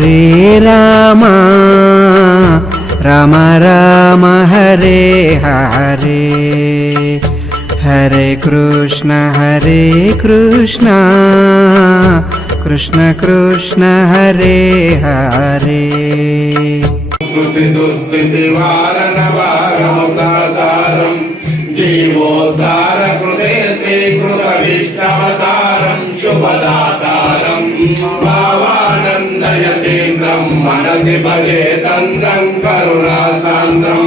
హరే రామ రామ రామ హరే హరే. హరే కృష్ణ హరే కృష్ణ కృష్ణ కృష్ణ హరే హరే. స్థుతి దుస్థితి వారణ వారముతాసారం జీవోద్ధార కృతే శ్రీకృత విష్ణవతారం శుభదాతారం భావానందయతేంద్రం మనసి భజే తంద్రం కరుణాసాంద్రం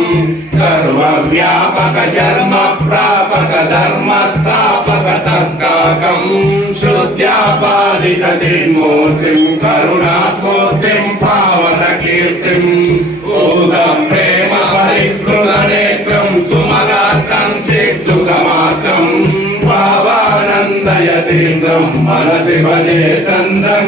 సర్వవ్యాపక శర్మ ప్రాపక ధర్మ స్థాపక తత్కాకం శృత్యాపాదిత మూర్తిం కరుణామూర్తిం పావన కీర్తిం ఊదం ప్రేమ పరికృత నేత్రం సుమగాత్రం శిక్షుకమాత్రం భావానందయతీంద్రం మనసి భజే తంద్రం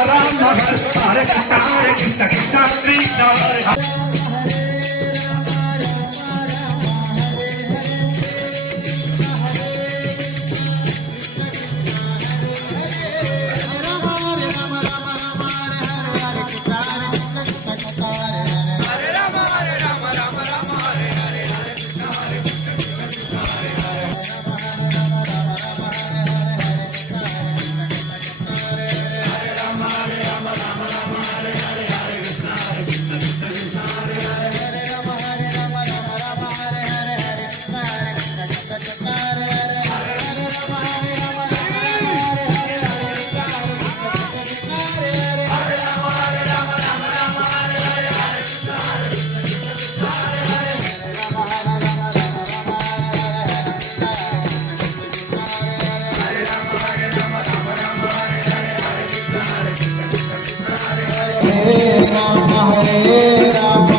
Rama Rama Hare Hare Hare Rama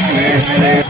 Yeah.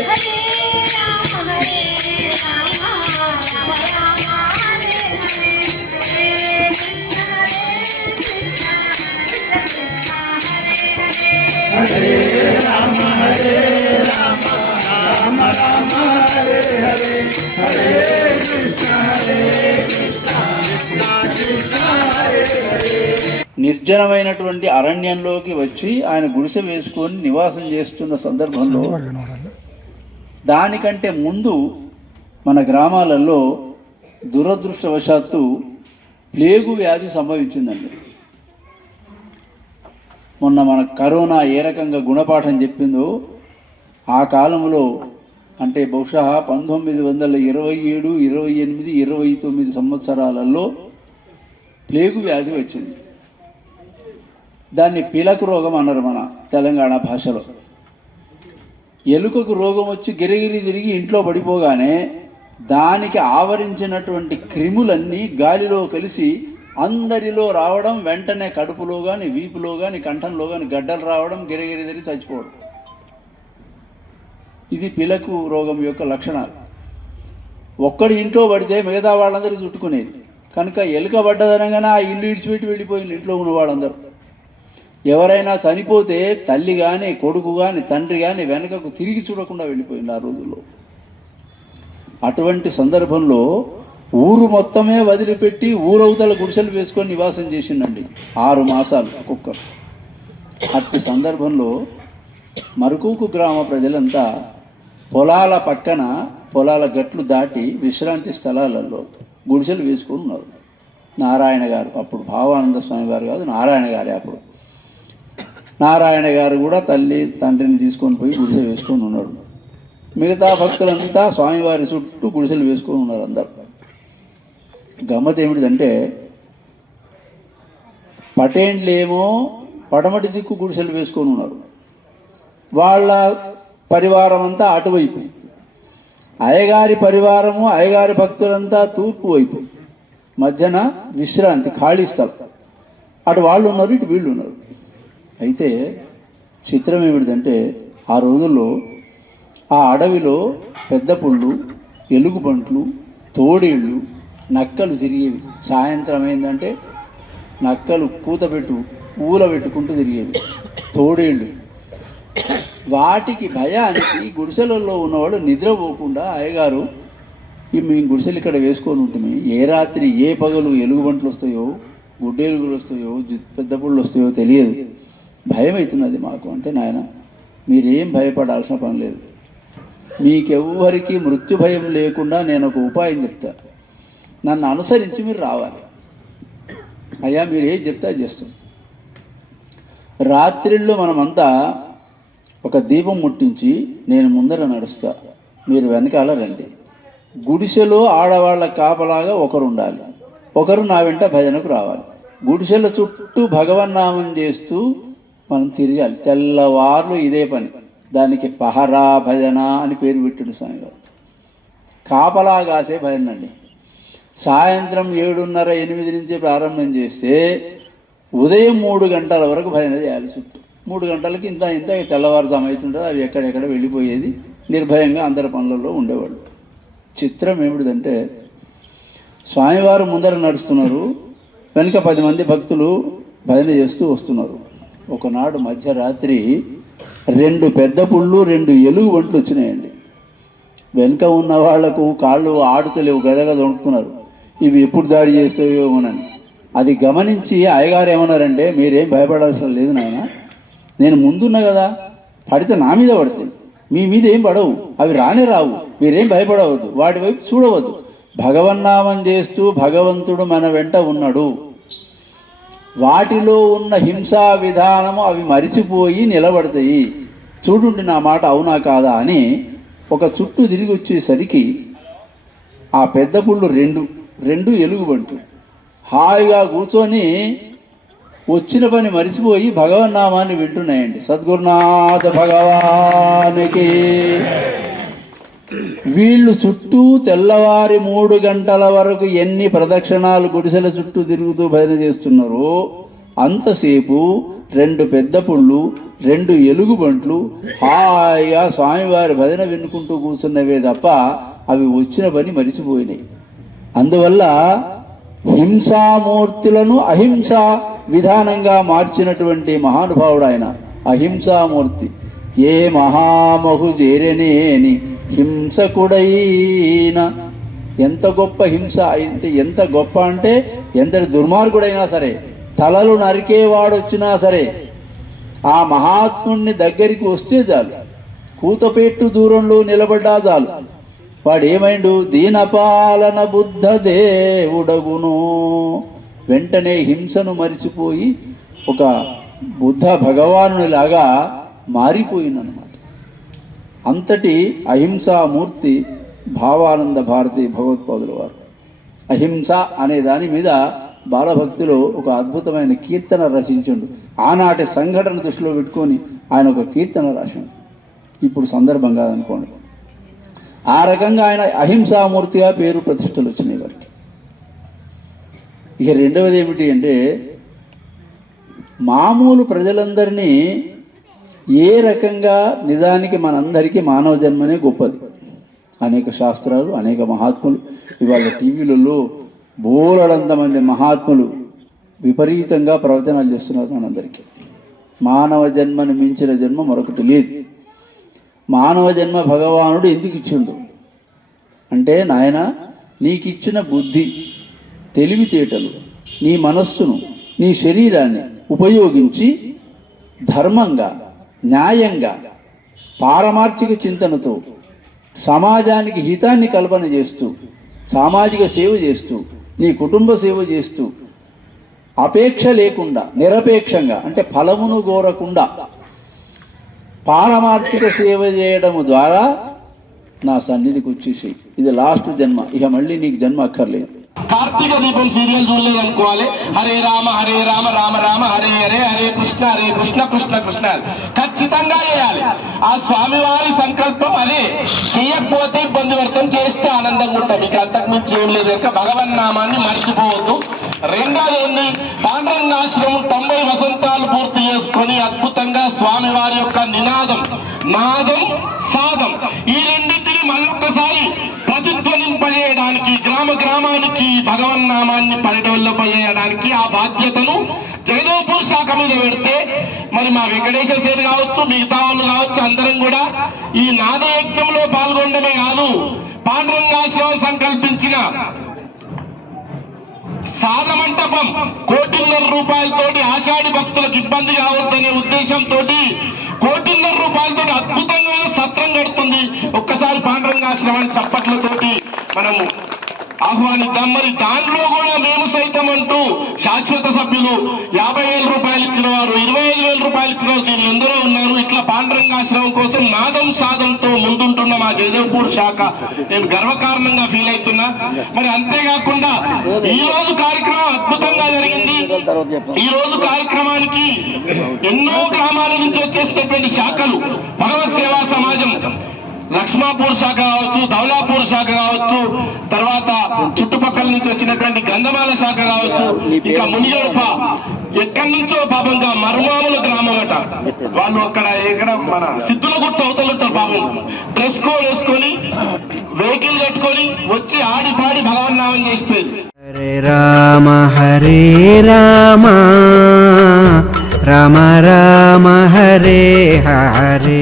నిర్జనమైనటువంటి అరణ్యంలోకి వచ్చి ఆయన గుడిసె వేసుకొని నివాసం చేస్తున్న సందర్భంలో దానికంటే ముందు మన గ్రామాలలో దురదృష్టవశాత్తు ప్లేగు వ్యాధి సంభవించిందండి. మొన్న మన కరోనా ఏ రకంగా గుణపాఠం చెప్పిందో ఆ కాలంలో అంటే బహుశా పంతొమ్మిది వందల ఇరవై ఏడు ఇరవై ఎనిమిది ఇరవై తొమ్మిది సంవత్సరాలలో ప్లేగు వ్యాధి వచ్చింది. దాన్ని పిలకు రోగం అన్నారు మన తెలంగాణ భాషలో. ఎలుకకు రోగం వచ్చి గిరిగిరి తిరిగి ఇంట్లో పడిపోగానే దానికి ఆవరించినటువంటి క్రిములన్నీ గాలిలో కలిసి అందరిలో రావడం వెంటనే కడుపులో కానీ వీపులో కానీ కంఠంలో కానీ గడ్డలు రావడం గిరిగిరి తిరిగి చచ్చిపోవడం. ఇది పిలకు రోగం యొక్క లక్షణాలు. ఒక్కడి ఇంట్లో పడితే మిగతా వాళ్ళందరూ చుట్టుకునేది. కనుక ఎలుక పడ్డదనగానే ఆ ఇల్లు ఇడిచిపెట్టి వెళ్ళిపోయింది ఇంట్లో ఉన్న వాళ్ళందరూ. ఎవరైనా చనిపోతే తల్లి కానీ కొడుకు కానీ తండ్రి కానీ వెనకకు తిరిగి చూడకుండా వెళ్ళిపోయింది ఆ రోజుల్లో. అటువంటి సందర్భంలో ఊరు మొత్తమే వదిలిపెట్టి ఊరవతల గుడిసెలు వేసుకొని నివాసం చేసిండండి ఆరు మాసాలు కుక్క అట్టి సందర్భంలో మరుకూకు గ్రామ ప్రజలంతా పొలాల పక్కన పొలాల గట్లు దాటి విశ్రాంతి స్థలాలలో గుడిసెలు వేసుకొని ఉన్నారు. నారాయణ గారు అప్పుడు భావానంద స్వామి గారు కాదు నారాయణ గారే అప్పుడు. నారాయణ గారు కూడా తల్లి తండ్రిని తీసుకొని పోయి గుడిసె వేసుకొని ఉన్నాడు మిగతా భక్తులంతా స్వామివారి చుట్టూ గుడిసెలు వేసుకొని ఉన్నారు అందరు. గమ్మత్ ఏమిటిదంటే పటేండ్లేమో పడమటి దిక్కు గుడిసెలు వేసుకొని ఉన్నారు. వాళ్ళ పరివారం అంతా అటువైపు. అయ్యగారి పరివారము అయ్యగారి భక్తులంతా తూర్పు వైపు. మధ్యన విశ్రాంతి ఖాళీ స్థలం. అటు వాళ్ళు ఉన్నారు ఇటు వీళ్ళు ఉన్నారు అయితే చిత్రం ఏమిటిదంటే ఆ రోజుల్లో ఆ అడవిలో పెద్ద పుళ్ళు ఎలుగుబంట్లు తోడేళ్ళు నక్కలు తిరిగేవి. సాయంత్రం ఏంటంటే నక్కలు కూతబెట్టు ఊల పెట్టుకుంటూ తిరిగేవి. తోడేళ్ళు వాటికి భయానికి గుడిసెలలో ఉన్నవాడు నిద్రపోకుండా అయ్యగారు ఈ మేము గుడిసెలు ఇక్కడ వేసుకొని ఉంటుంది ఏ రాత్రి ఏ పగలు ఎలుగుబంట్లు వస్తాయో గుడ్డెలుగులు వస్తాయో పెద్ద పుళ్ళు వస్తాయో తెలియదు. భయం అవుతున్నది మాకు అంటే నాయన మీరేం భయపడాల్సిన పని లేదు. మీకెవ్వరికి మృత్యు భయం లేకుండా నేను ఒక ఉపాయం చెప్తా. నన్ను అనుసరించి మీరు రావాలి. అయ్యా మీరు ఏం చెప్తే చేస్తాం. రాత్రిళ్ళు మనమంతా ఒక దీపం ముట్టించి నేను ముందర నడుస్తా. మీరు వెనకాల రండి. గుడిసెలో ఆడవాళ్ళ కాపలాగా ఒకరు ఉండాలి ఒకరు నా వెంట భజనకు రావాలి. గుడిసెల చుట్టూ భగవన్నామం చేస్తూ మనం తిరగాలి. తెల్లవార్లు ఇదే పని. దానికి పహరా భజన అని పేరు పెట్టాడు స్వామి కాపలా కాసే భజన అండి. సాయంత్రం ఏడున్నర ఎనిమిది నుంచి ప్రారంభం చేస్తే ఉదయం మూడు గంటల వరకు భజన చేయాలి చుట్టూ. మూడు గంటలకి ఇంత ఇంత తెల్లవారుజాము అవుతుంటుంది అవి ఎక్కడెక్కడ వెళ్ళిపోయేది. నిర్భయంగా అందరి పనులలో ఉండేవాళ్ళు. చిత్రం ఏమిటిదంటే స్వామివారు ముందర నడుస్తున్నారు వెనుక పది మంది భక్తులు భజన చేస్తూ వస్తున్నారు. ఒకనాడు మధ్యరాత్రి రెండు పెద్ద పుళ్ళు రెండు ఎలుగు వంటలు వచ్చినాయండి. వెనుక ఉన్న వాళ్ళకు కాళ్ళు ఆడుతలేవు గదగద వండుతున్నారు. ఇవి ఎప్పుడు దాడి చేస్తాయో అని అది గమనించి అయ్యగారు ఏమన్నారంటే మీరేం భయపడాల్సిన లేదు నాయన. నేను ముందున్నా కదా పడితే నా మీద పడుతుంది మీ మీద ఏం పడవు. అవి రానే రావు. మీరేం భయపడవద్దు. వాటి వైపు చూడవద్దు. భగవన్నామం చేస్తూ భగవంతుడు మన వెంట ఉన్నాడు. వాటిలో ఉన్న హింసా విధానము అవి మరిచిపోయి నిలబడతాయి. చూడుండి నా మాట అవునా కాదా అని ఒక చుట్టూ తిరిగి వచ్చేసరికి ఆ పెద్ద పుళ్ళు రెండు రెండు ఎలుగుబంటు హాయిగా కూర్చొని వచ్చిన పని మరిచిపోయి భగవన్నామాన్ని వింటున్నాయండి. సద్గురునాథ భగవానికి. వీళ్ళు చుట్టూ తెల్లవారి మూడు గంటల వరకు ఎన్ని ప్రదక్షిణాలు గుడిసెల చుట్టూ తిరుగుతూ భజన చేస్తున్నారో అంతసేపు రెండు పెద్ద పుళ్ళు రెండు ఎలుగుబంట్లు హాయిగా స్వామివారి భజన వినుకుంటూ కూర్చున్నవే తప్ప అవి వచ్చిన పని మరిచిపోయినాయి. అందువల్ల హింసామూర్తులను అహింస విధానంగా మార్చినటువంటి మహానుభావుడు ఆయన. అహింసామూర్తి. ఏ మహామహు చేరనేని హింసకుడైన. ఎంత గొప్ప హింస అంటే ఎంత గొప్ప అంటే ఎంతటి దుర్మార్గుడైనా సరే తలలు నరికేవాడు వచ్చినా సరే ఆ మహాత్ముణ్ణి దగ్గరికి వస్తే చాలు. కూతపెట్టు దూరంలో నిలబడ్డా చాలు. వాడేమైండు? దీనపాలన బుద్ధ దేవుడగును. వెంటనే హింసను మరిచిపోయి ఒక బుద్ధ భగవానుని లాగా మారిపోయిందనమాట అంతటి అహింసామూర్తి భావానంద భారతి భగవత్పాదుల వారు. అహింస అనే దాని మీద బాలభక్తిలో ఒక అద్భుతమైన కీర్తన రచించుండు ఆనాటి సంఘటన దృష్టిలో పెట్టుకొని ఆయన ఒక కీర్తన రాశాడు ఇప్పుడు సందర్భం కాదనుకోండి ఆ రకంగా ఆయన అహింసామూర్తిగా పేరు ప్రతిష్టలు వచ్చినాయి వారికి. ఇక రెండవది ఏమిటి అంటే మామూలు ప్రజలందరినీ ఏ రకంగా నిజానికి మనందరికీ మానవ జన్మనే గొప్పది. అనేక శాస్త్రాలు అనేక మహాత్ములు ఇవాళ టీవీలలో బోలడంతమంది మహాత్ములు విపరీతంగా ప్రవచనాలు చేస్తున్నారు మనందరికీ. మానవ జన్మను మించిన జన్మ మరొకటి లేదు. మానవ జన్మ భగవానుడు ఎందుకు ఇచ్చిండు? అంటే నాయన నీకు ఇచ్చిన బుద్ధి తెలివితేటలు నీ మనస్సును నీ శరీరాన్ని ఉపయోగించి ధర్మంగా న్యాయంగా పారమార్థిక చింతనతో సమాజానికి హితాన్ని కల్పన చేస్తూ సామాజిక సేవ చేస్తూ నీ కుటుంబ సేవ చేస్తూ అపేక్ష లేకుండా నిరపేక్షంగా అంటే ఫలమును కోరకుండా పారమార్థిక సేవ చేయడము ద్వారా నా సన్నిధికి వచ్చేసి ఇది లాస్ట్ జన్మ. ఇక మళ్ళీ నీకు జన్మ అక్కర్లేదు. కార్తీక దీపం సీరియల్ చూడలేదు అనుకోవాలి. హరే రామ హరే రామ రామ రామ హరే హరే హరే కృష్ణ హరే కృష్ణ కృష్ణ కృష్ణ ఖచ్చితంగా చేయాలి. ఆ స్వామివారి సంకల్పం అదే. చేయకపోతే ఇబ్బంది ఆనందంగా ఉంటుంది. ఇక అంతకు మించి ఏం లేదు. కనుక భగవన్ నామాన్ని మర్చిపోవద్దు. రెండోది ఏంది పాండురంగాశ్రమం తొంభై వసంతాలు పూర్తి చేసుకొని అద్భుతంగా స్వామివారి యొక్క నినాదం నాదం సాదం. ఈ రెండింటిని మళ్ళొక్కసారి ప్రతిధ్వనింపజేయడానికి గ్రామ గ్రామానికి భగవన్ నామాన్ని పరిడవల్లపజేయడానికి ఆ బాధ్యతను జగదోపూర్ శాఖ మీద పెడితే మరి మా వెంకటేశ్వర సేరు కావచ్చు మిగతా వాళ్ళు కావచ్చు అందరం కూడా ఈ నాదయజ్ఞంలో పాల్గొనడమే కాదు. పాండురంగాశ్రమం సంకల్పించిన సాధమంటపం కోటిన్నర రూపాయలతోటి ఆషాఢి భక్తులకు ఇబ్బంది కావద్దనే ఉద్దేశంతో కోటిన్నర రూపాయలతో అద్భుతమైన సత్రం కడుతుంది. ఒక్కసారి పాండురంగాశ్రమాన్ని చప్పట్లతోటి మనము ఆహ్వానిద్దాం. మరి దాంట్లో కూడా మేము సైతం అంటూ శాశ్వత సభ్యులు యాభై వేల రూపాయలు ఇచ్చిన వారు ఇరవై ఐదు వేల రూపాయలు ఇచ్చిన వారు వీళ్ళందరూ ఉన్నారు. ఇట్లా పాండురంగాశ్రమం కోసం నాదం సాధంతో ముందుంటున్న మా జయదేవ్పూర్ శాఖ. నేను గర్వకారణంగా ఫీల్ అవుతున్నా. మరి అంతేకాకుండా ఈ రోజు కార్యక్రమం అద్భుతంగా జరిగింది. ఈ రోజు కార్యక్రమానికి ఎన్నో గ్రామాల నుంచి వచ్చేసినటువంటి శాఖలు భగవత్ సేవా సమాజం లక్ష్మాపూర్ శాఖ కావచ్చు దౌలాపూర్ శాఖ కావచ్చు తర్వాత చుట్టుపక్కల నుంచి వచ్చినటువంటి గంధమాల శాఖ కావచ్చు ఇంకా మునిగడప. ఎక్కడి నుంచో పాపంగా మరుమాముల గ్రామం అట వాళ్ళు అక్కడ ఎక్కడ మన సిద్ధుల గుట్ట అవతలుంటారు పాపం. డ్రెస్ కోడ్ వేసుకొని వెహికల్ కట్టుకొని వచ్చి ఆడి పాడి భగవన్నామం చేసిపోయింది. హరే రామ హరే రామ రామ రామ హరే హరే.